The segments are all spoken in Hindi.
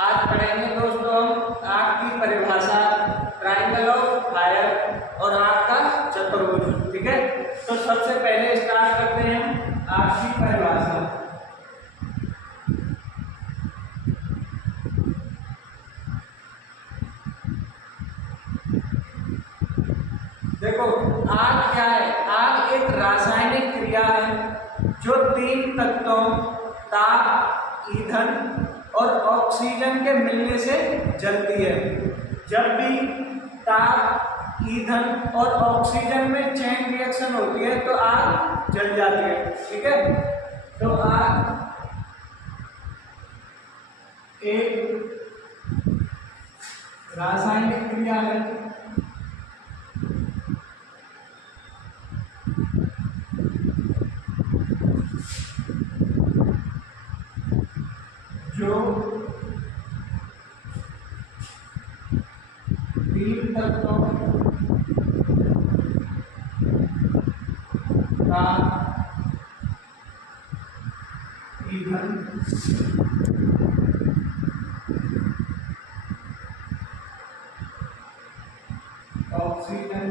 आज पढ़ेंगे दोस्तों हम आग की परिभाषा, ट्राइंगल ऑफ फायर और आग का चतुर्भुज। ठीक है, तो सबसे पहले स्टार्ट करते हैं आग की परिभाषा। देखो, आग क्या है? आग एक रासायनिक क्रिया है जो तीन तत्वों ताप, ईंधन और ऑक्सीजन के मिलने से जलती है। जब भी ताप, ईंधन और ऑक्सीजन में चेन रिएक्शन होती है तो आग जल जाती है। ठीक है, तो आग एक रासायनिक क्रिया है जो तीन तत्वों का ईंधन, ऑक्सीजन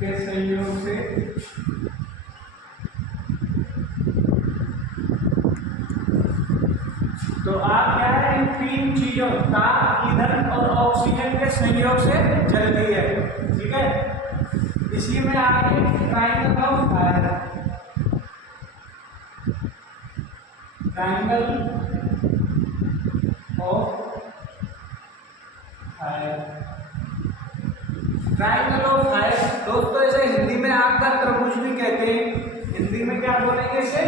के संयोग से तो आग क्या है? इन तीन चीजों ताप, ईंधन और ऑक्सीजन के संयोग से जलती है। ठीक है, इसी में आगे triangle of fire, triangle of fire, triangle of fire दोस्तों इसे हिंदी में आग का त्रिभुज भी कहते हैं। हिंदी में क्या बोलेंगे इसे?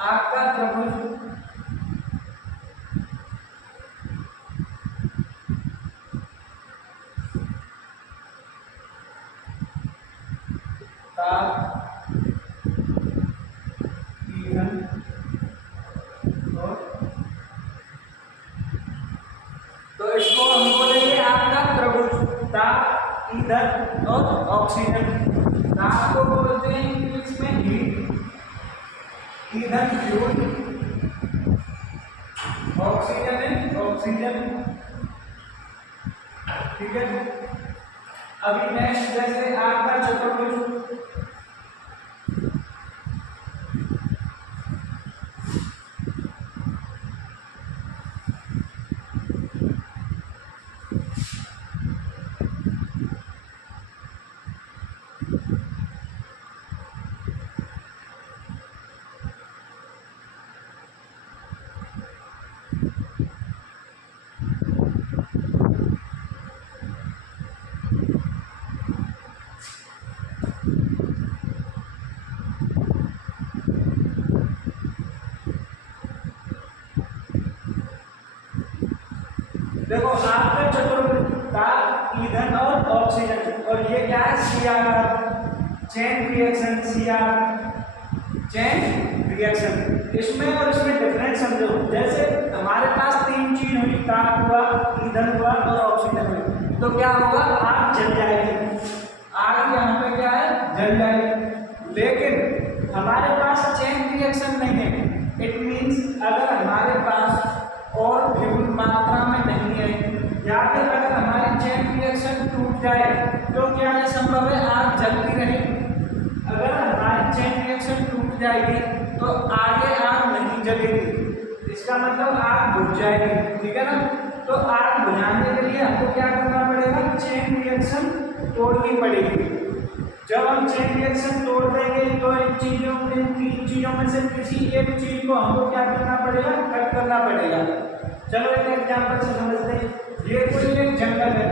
आग का त्रिभुज। ईंधन और तो इसको हम बोलेंगे आग का त्रिभुज, ताप, ईंधन और ऑक्सीजन। ताप को बोलते हैं इंग्लिश में हीट, ईंधन फ्यूल, ऑक्सीजन है ऑक्सीजन। ठीक है, अभी नेक्स्ट जैसे आग का चतुर्भुज। देखो, आग का चतुर्भुज ताप, ईंधन और ऑक्सीजन, और ये क्या है? CR, chain reaction. CR chain reaction. इसमें और इसमें डिफरेंस समझो। जैसे हमारे पास तीन चीज हुई, ताप हुआ, ईंधन हुआ और ऑक्सीजन हुई, तो क्या होगा? आग जल जाएगी। आग यहाँ पे क्या है? जल जाएगी। लेकिन हमारे पास चेन रिएक्शन नहीं है। इट मीन्स अगर हमारे पास और विपुल मात्रा में नहीं है, या फिर अगर हमारी चेन रिएक्शन टूट जाए तो क्या है? संभव है आग जलती रहे। अगर हमारी चेन रिएक्शन टूट जाएगी तो आगे आग नहीं जलेगी, इसका मतलब आग बुझ जाएगी। ठीक है ना? तो आग बुझाने के लिए हमको क्या करना पड़ेगा? चेन रिएक्शन तोड़नी पड़ेगी। जब हम चेन रिएक्शन तोड़ देंगे तो इन तीन चीजों में से किसी एक चीज को हमको क्या करना पड़ेगा? कट करना पड़ेगा। चलो एक एग्जांपल से समझते हैं। ये कोई एक जंगल है,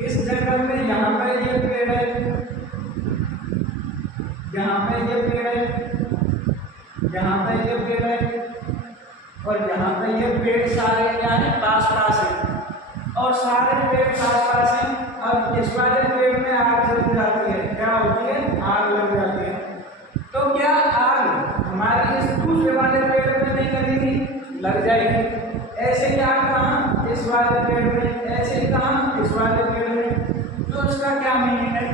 इस जंगल में यहाँ पे ये पेड़ है, यहाँ पे ये पेड़ है, यहाँ पे ये पेड़ है, और यहाँ पे ये पेड़ सारे क्या है? पास पास है, और सारे पेड़ पास पास हैं। अब इस वाले पेड़ में आग जल जाती है, क्या होती है? आग लग जाती है। तो क्या आग हमारे इस दूसरे वाले पेड़ में नहीं लगेगी? लग जाएगी। ऐसे ही आग कहाँ? इस वाले पेड़ में। ऐसे ही कहाँ? इस वाले पेड़ में। तो इसका क्या मीनिंग है?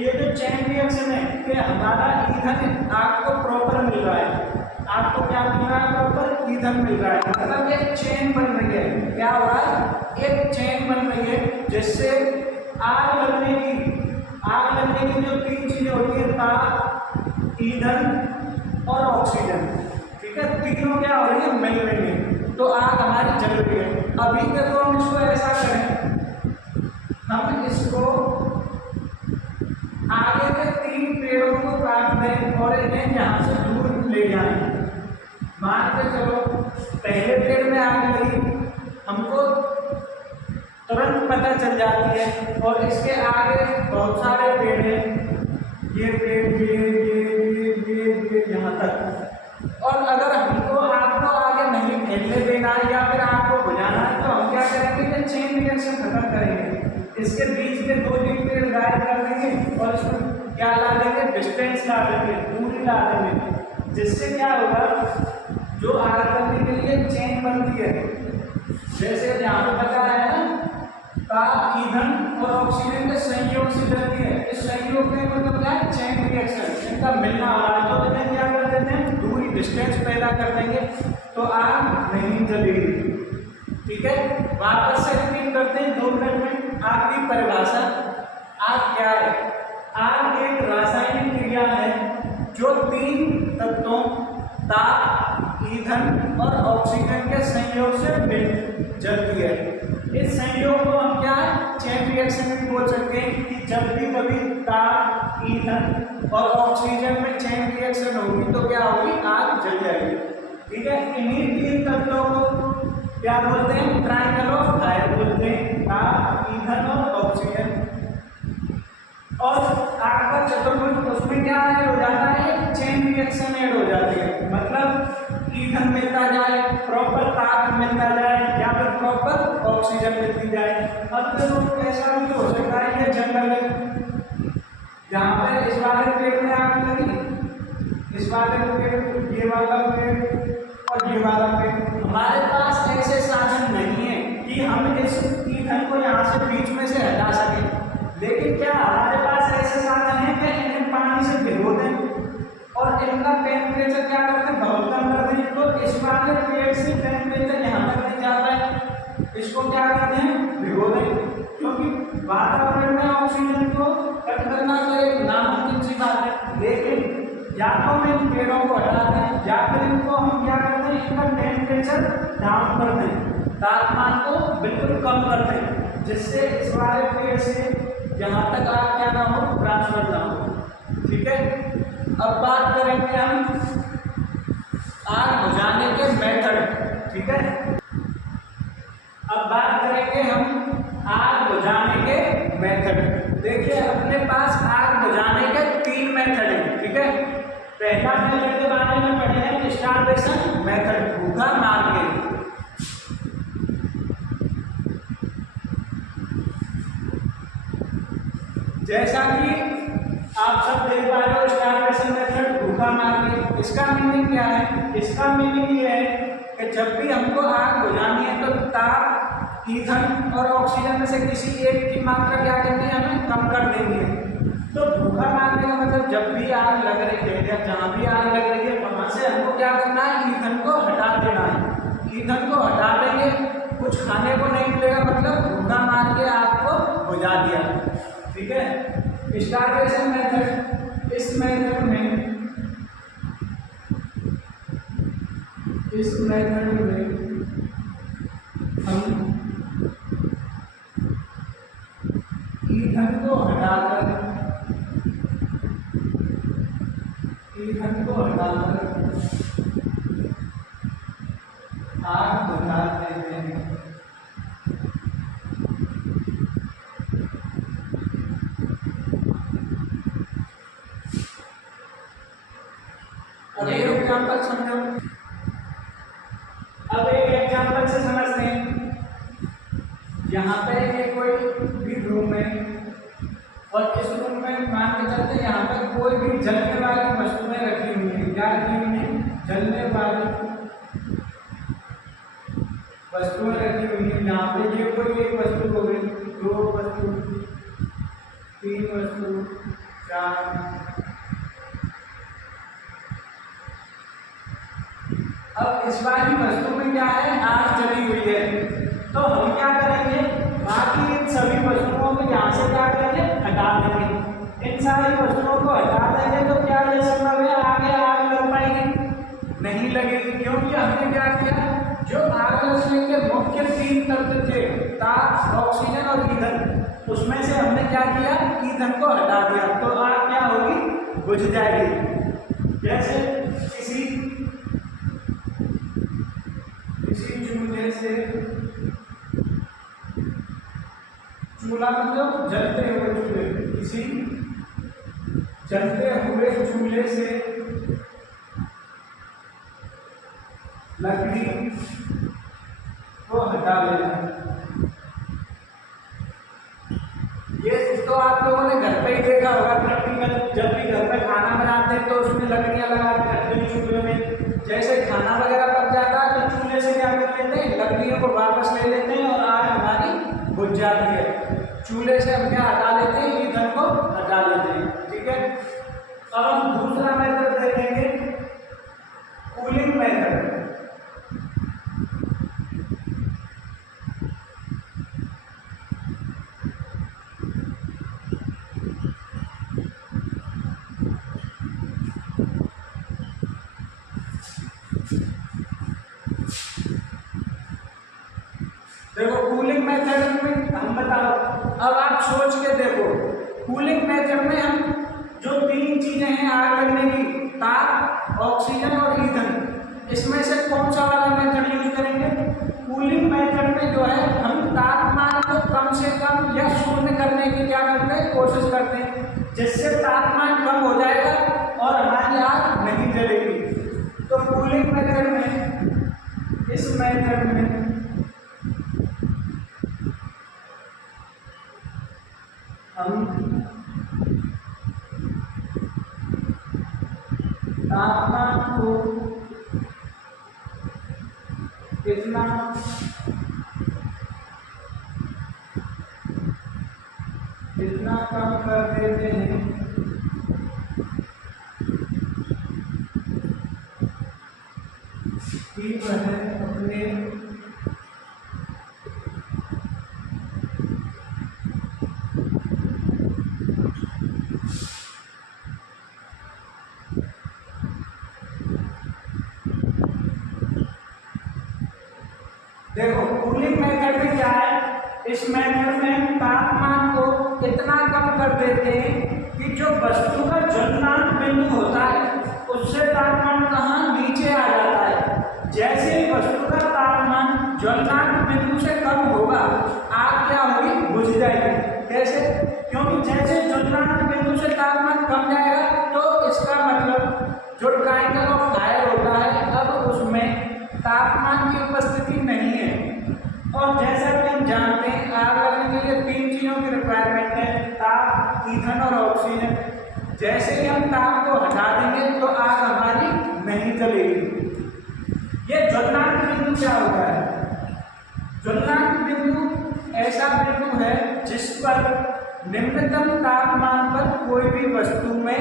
ये जो चेन रिएक्शन है कि हमारा ईंधन आग को प्रॉपर मिल ईंधन मिल रहा है, मतलब एक चेन बन रही है। क्या हो रहा है? एक चेन बन रही है जिससे आग लगने की जो तीन चीजें होती है, ताप, ईंधन और ऑक्सीजन, ठीक है, तीनों क्या हो रही है? मिल रही है, तो आग हमारी जल रही है। अभी तक हम इसको ऐसा करें, हम इसको आगे के तीन पेड़ों को काट दें और इन्हें यहाँ से दूर ले जाएं। मान के चलो पहले पेड़ में आग लगी, हमको तुरंत पता चल जाती है, और इसके आगे बहुत सारे पेड़ हैं, ये पेड़, ये यहाँ तक। और अगर हमको आग को आगे नहीं फैलने देना है या फिर आग को बुझाना है, तो हम क्या करेंगे कि चेन रिएक्शन खत्म करेंगे, इसके बीच में 2-3 पेड़ गायब कर देंगे और इसमें क्या ला देंगे? डिस्टेंस ला देंगे, दूरी ला देंगे, जिससे क्या होगा? जो आग करने के लिए चेन बनती है, जैसे यहाँ पे बताया है ना, ताप, ईंधन और ऑक्सीजन के संयोग से बनती है। इस संयोग में मतलब क्या है? चेन रिएक्शन, इनका मिलना हो रहा है, तो इन्हें क्या कर देते हैं? दूरी, डिस्टेंस पैदा कर देंगे, तो आग नहीं जलेगी। ठीक है, वापस से रिपीट करते हैं 2 मिनट में। आग की परिभाषा, आग क्या है? आग एक रासायनिक क्रिया है जो 3 तत्वों ताप, ईंधन और ऑक्सीजन के संयोग से जलती है। इस संयोग को हम क्या चेन रिएक्शन में बोल सकते हैं कि जब भी कभी ताप, ईंधन और ऑक्सीजन में चेन रिएक्शन होगी तो क्या होगी? आग जल जाएगी। ठीक है, इन्हीं 3 तत्वों को क्या बोलते हैं? ट्रायंगल ऑफ फायर बोलते हैं, ताप, ईंधन और ऑक्सीजन। और आग का चतुर्भुज, उसमें क्या ऐड हो जाता है? चेन रिएक्शन ऐड हो जाती है, मतलब ईंधन मिलता जाए, प्रॉपर ताप मिलता जाए या फिर प्रॉपर ऑक्सीजन मिलती जाए। अब तो ऐसा भी हो सकता है, ये जंगल है, जहाँ पे इस वाले पेड़ में आग लगी, इस वाले पेड़, ये वाला पेड़ और ये वाला पेड़, हमारे पास ऐसे साधन नहीं है कि हम इस ईंधन को यहाँ से बीच में से हटा सकें। लेकिन क्या हमारे पास ऐसे साधन है कि इन्हें पानी से भिगो दें और इनका टेम्परेचर क्या करते हैं? बहुत कम कर दें, तो इस वाले पेड़ से टेम्परेचर यहाँ तक नहीं जाता है, इसको क्या करते हैं? भिगो दें, क्योंकि वातावरण में ऑक्सीजन को कट करना तो एक नामुमकिन सी बात है। लेकिन या तो हम इन पेड़ों को हटा दें या फिर इनको हम क्या करते हैं? इनका टेम्परेचर डाउन कर दें, तापमान को बिल्कुल कम कर दें, जिससे इस वाले पेड़ से यहाँ तक आग क्या ना हो? ट्रांसफर ना हो। ठीक है, अब बात करेंगे हम आग बुझाने के मेथड। ठीक है, अब बात करेंगे हम आग बुझाने के मेथड। देखिए, अपने पास आग बुझाने के 3 मेथड हैं। ठीक है, पहला मेथड के बारे में पढ़े हैं, स्टारवेशन मेथड, भूखा मार के। जैसा कि आप सब देख पा रहे हो, स्टारवेशन मेथड, भूखा मार के। इसका मीनिंग क्या है? इसका मीनिंग ये है कि जब भी हमको आग बुझानी है तो ताप, ईंधन और ऑक्सीजन में से किसी एक की मात्रा क्या करनी है? हमें कम कर देनी है। तो भूखा मारने का मतलब जब भी आग लग रही है या जहाँ भी आग लग रही है वहां से हमको क्या करना है? ईंधन को हटा देना है। ईंधन को हटा देंगे, कुछ खाने को नहीं मिलेगा, मतलब भूखा मार के आग को बुझा दिया। ठीक है, स्टारवेशन मेथड, इस मेथड में हम ईंधन को हटाकर आग बुझा देते हैं। अब एक एग्जांपल समझो, अब एक एग्जांपल से समझते हैं। यहाँ पे ये कोई भी रूम है और इस रूम में मान के चलते यहाँ पर कोई भी जलने वाली वस्तुएं रखी हुई है। क्या रखी हुई है? जलने वाली वस्तुएं रखी हुई है। यहाँ पे ये कोई एक वस्तु हो गई, 2 वस्तु, 3 वस्तु, 4, अब इस वाली वस्तु में क्या है, आग जली हुई है, तो हम क्या करेंगे, बाकी इन सभी वस्तुओं को यहाँ से क्या करेंगे, हटा देंगे। इन सारी वस्तुओं को हटा देंगे तो क्या ये संभव है आगे आग लग पाएगी, नहीं लगेगी, क्योंकि हमने क्या किया, जो आग लगने के मुख्य 3 तत्व थे, ताप, ऑक्सीजन और ईंधन, उसमें से हमने क्या किया, ईंधन को हटा दिया, तो आग क्या होगी, बुझ जाएगी। जैसे किसी चूल्हे से, चूल्हा मतलब जलते हुए चूल्हे, किसी जलते हुए चूल्हे से लकड़ी को हटा लेना। ये तो आप लोगों ने घर पे ही देखा होगा प्रैक्टिकल, जब भी घर पे खाना बनाते हैं तो उसमें लकड़ियां लगा के रखते हैं चूल्हे में। जैसे खाना वगैरह पक जाता है तो चूल्हे से क्या कर लेते हैं, लकड़ियों को वापस ले लेते हैं और आग हमारी बुझ जाती है। चूल्हे से हम क्या हटा लेते हैं, ईंधन को हटा लेते हैं, ठीक है। अब हम दूसरा मेथड देखेंगे, कूलिंग मेथड। देखो कूलिंग मेथड में हम बताओ, अब आप सोच के देखो, कूलिंग मेथड में हम जो 3 चीजें हैं आग लगने की, ताप, ऑक्सीजन और ईंधन, इसमें से कौन सा वाला मेथड यूज करेंगे। कूलिंग मेथड में जो है हम तापमान को कम से कम या शून्य करने की क्या करते हैं, कोशिश करते हैं, जिससे तापमान कम हो जाएगा और हमारी आग नहीं जलेगी। तो कूलिंग मेथड में, इस मेथड में हम तापमान को इतना कम कर देते हैं कि वह अपने देखो कूलिंग मेथड में क्या है, इस मेथड में हम तापमान को इतना कम कर देते हैं कि जो वस्तु का ज्वलनांक बिंदु होता है उससे तापमान कहाँ, नीचे आ जाता है। जैसे ही वस्तु का तापमान ज्वलनांक बिंदु से कम होगा, आग क्या होगी, बुझ जाएगी। कैसे, क्योंकि जैसे ज्वलनांक बिंदु से तापमान कम जाएगा तो इसका मतलब जो ट्रायंगल ऑफ फायर होता है अब उसमें तापमान की उपस्थिति नहीं है। और जैसा कि हम जानते हैं आग लगने के लिए 3 चीजों की रिक्वायरमेंट है, ताप, ईंधन और ऑक्सीजन। जैसे ही हम ताप को हटा देंगे तो आग हमारी नहीं जलेगी। ये ज्वलनांक बिंदु क्या होता है, ज्वलनांक बिंदु ऐसा बिंदु है जिस पर निम्नतम तापमान पर कोई भी वस्तु में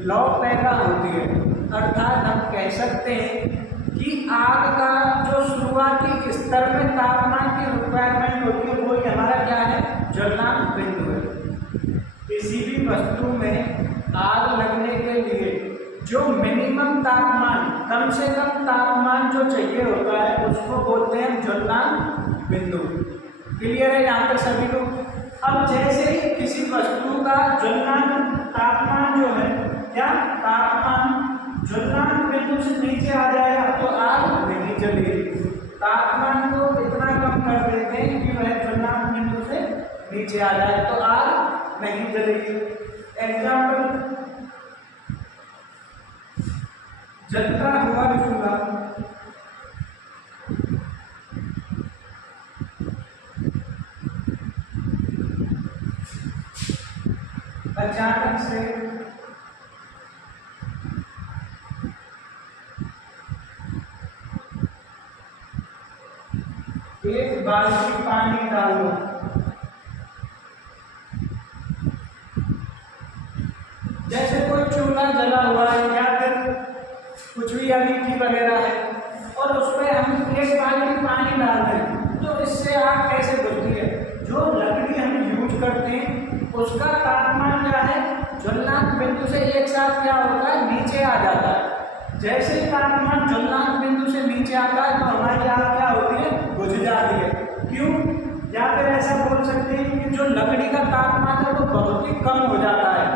लौ पैदा होती है। अर्थात हम कह सकते हैं कि आग का जो शुरुआती स्तर में तापमान की रिक्वायरमेंट होती है वो हमारा क्या है, ज्वलनांक बिंदु है। किसी भी वस्तु में आग लगने के लिए जो मिनिमम तापमान, कम से कम तापमान जो चाहिए होता है उसको बोलते हैं ज्वलनांक बिंदु। क्लियर है यहाँ तक सभी को। अब जैसे ही किसी वस्तु का ज्वलनांक तापमान जो है, क्या तापमान ज्वलनांक बिंदु से नीचे आ जाएगा तो आग नहीं जलेगी। तापमान को इतना कम कर देते हैं कि वह ज्वलनांक बिंदु से नीचे आ जाए तो आग नहीं जलेगी। एग्जाम्पल, जलता हुआ चूल्हा, अचानक से एक बाल्टी पानी डालो, जैसे कोई चूल्हा जला हुआ है या फिर कुछ भी अंगीठी वगैरह है, बाल्टी पानी डाल दें तो इससे आग कैसे बुझती है? जो लकड़ी हम यूज करते हैं उसका तापमान क्या है, ज्वलनांक बिंदु से एक साथ क्या होता है, नीचे आ जाता है। जैसे ही तापमान ज्वलनांक बिंदु से नीचे आता है तो हमारी आग क्या होती है, बुझ जाती है। क्यों? या फिर ऐसा बोल सकते हैं कि जो लकड़ी का तापमान है वो बहुत ही कम हो जाता है,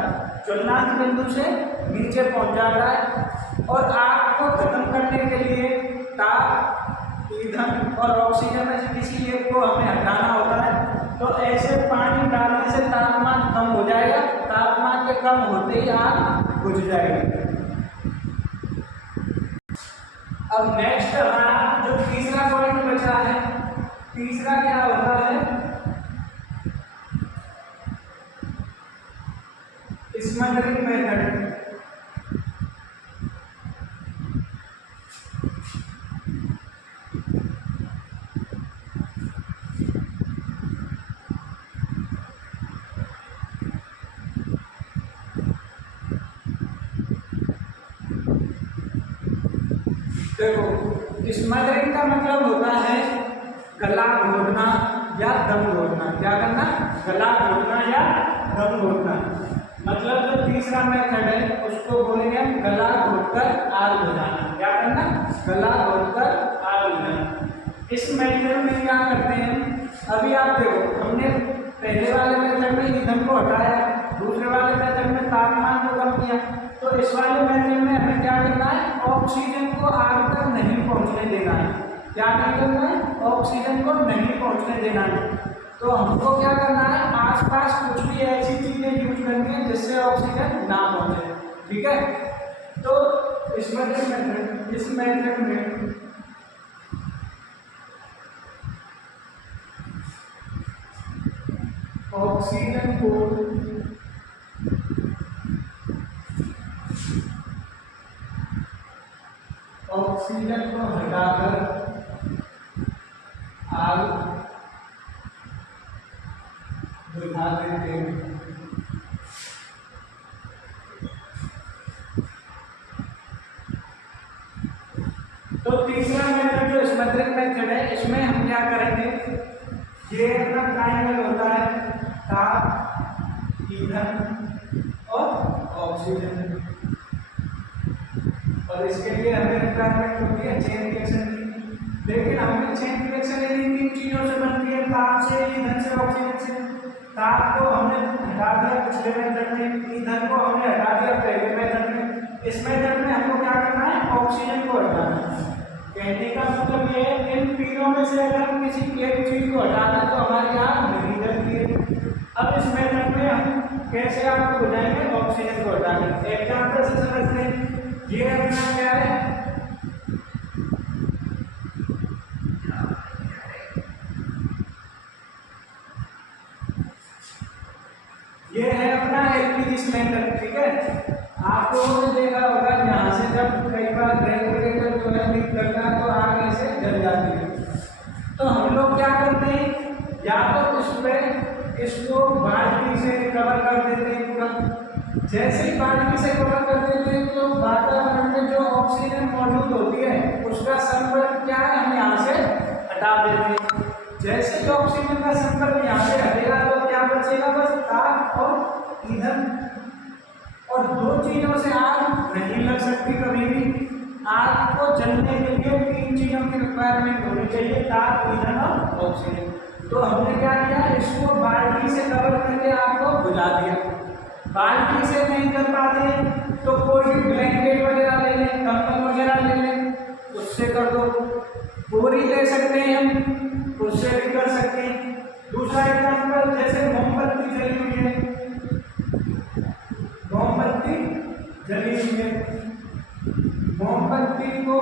ज्वलनांक बिंदु से नीचे पहुंच जाता है। और आग को खत्म करने के लिए ताप, ईंधन और ऑक्सीजन में से किसी एक को हमें हटाना होता है। तो ऐसे पानी डालने से तापमान कम हो जाएगा, तापमान के कम होते ही आग बुझ जाएगी। अब नेक्स्ट हमारा जो तीसरा पॉइंट बचा है, तीसरा क्या होता है, स्मदरिंग मेथड। देखो, स्मदरिंग का मतलब होता है गला घोटना या दम घोटना। क्या करना? गला घोटना या दम घोटना। मतलब जो तीसरा मेथड है उसको बोलेंगे हम गला घोटकर आग बुझाना। क्या करना? गला घोटकर आग बुझाना। इस मेथड में क्या करते हैं, अभी आप देखो हमने पहले वाले मेथड में ईंधन को हटाया, दूसरे वाले मेथड में तापमान को कम किया, तो इस वाले मेथड में हमें क्या करना है, ऑक्सीजन को आग तक नहीं पहुंचने देना है। क्या नहीं करना है? ऑक्सीजन को नहीं पहुंचने देना है। तो हमको क्या करना है, आसपास कुछ भी ऐसी चीजें यूज करनी है जिससे ऑक्सीजन ना पहुंचे। ठीक है? तो इस मेथड में ऑक्सीजन को हटाकर आग बुझा देते हैं। तो तीसरा मेथड जो स्मदरिंग मेथड है, इसमें हम क्या करेंगे, ये अपना ट्रायंगल होता है, ताप, ईंधन और ऑक्सीजन, और इसके लिए हमें रिक्वायरमेंट होती है चेन रिएक्शन की। लेकिन हमें चेन रिएक्शन इन तीन चीजों से बनती है, ताप से, ईंधन से, ऑक्सीजन से। ताप को हमने हटा दिया पिछले मेथड में, ईंधन को हमने हटा दिया पहले मेथड में। इस मेथड में हमको क्या करना है, ऑक्सीजन को हटाना है। कहने का मतलब ये है, इन तीनों में से अगर हम किसी एक चीज को हटा दें तो हमारी आग नहीं जलती है। अब इस मेथड में हम कैसे आग को बुझाएंगे, ऑक्सीजन को हटा देंगे। एग्जाम्पल से समझते हैं, ये अपना क्या है, ये है अपना एलपीजी सिलेंडर। ठीक है? आप लोगों ने देखा होगा यहाँ से जब कई बार रेगुलेटर जो है लीक करता है तो आग ऐसे जल जाती है। तो हम लोग क्या करते हैं, या तो इस पे इसको बाल्टी से कवर कर देते हैं पूरा। जैसे ही बाल्टी से कवर कर देते हैं तो वातावरण में जो ऑक्सीजन मौजूद होती है उसका संपर्क क्या है, हम यहाँ से हटा देते हैं। जैसे ही ऑक्सीजन का संपर्क यहाँ से हटेगा तो क्या बचेगा, बस ताप और ईंधन। और दो चीजों से आग नहीं लग सकती कभी भी। आग को जलने के लिए तीन चीजों की रिक्वायरमेंट होनी चाहिए, ताप, ईंधन और ऑक्सीजन। तो हमने क्या किया, इसको बाल्टी से कवर करके आग को बुझा दिया। बाल्टी से नहीं कर पाते तो कोई ब्लैंकेट वगैरह ले लें, कंबल वगैरह ले लें, उससे कर दो। बोरी ले सकते हैं हम, उससे भी कर सकते हैं। दूसरा एग्जाम्पल, जैसे मोमबत्ती जली हुई है, मोमबत्ती जली हुई है, मोमबत्ती को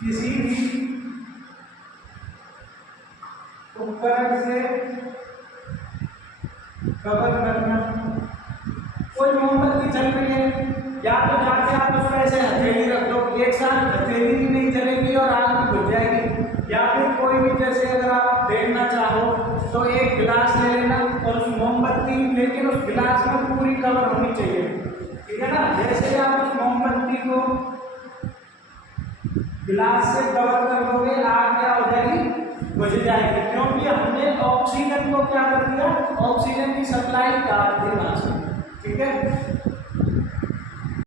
किसी भी उपकरण से कवर करना। कोई मोमबत्ती जल रही है, या तो जाके आप उसमें ऐसे हथेली रख दो, एक साथ हथेली भी नहीं जलेगी और आग भी बुझ जाएगी। या फिर कोई भी, जैसे अगर आप देखना चाहो तो एक गिलास ले लेना और उस मोमबत्ती, लेकिन उस गिलास में पूरी कवर होनी चाहिए। ठीक है ना। जैसे ही आप उस मोमबत्ती को गिलास से कवर कर दोगे, आग क्या हो जाएगी, बुझ जाएगी, क्योंकि हमने ऑक्सीजन को क्या कर दिया, ऑक्सीजन की सप्लाई काट दी वहां से। ठीक है,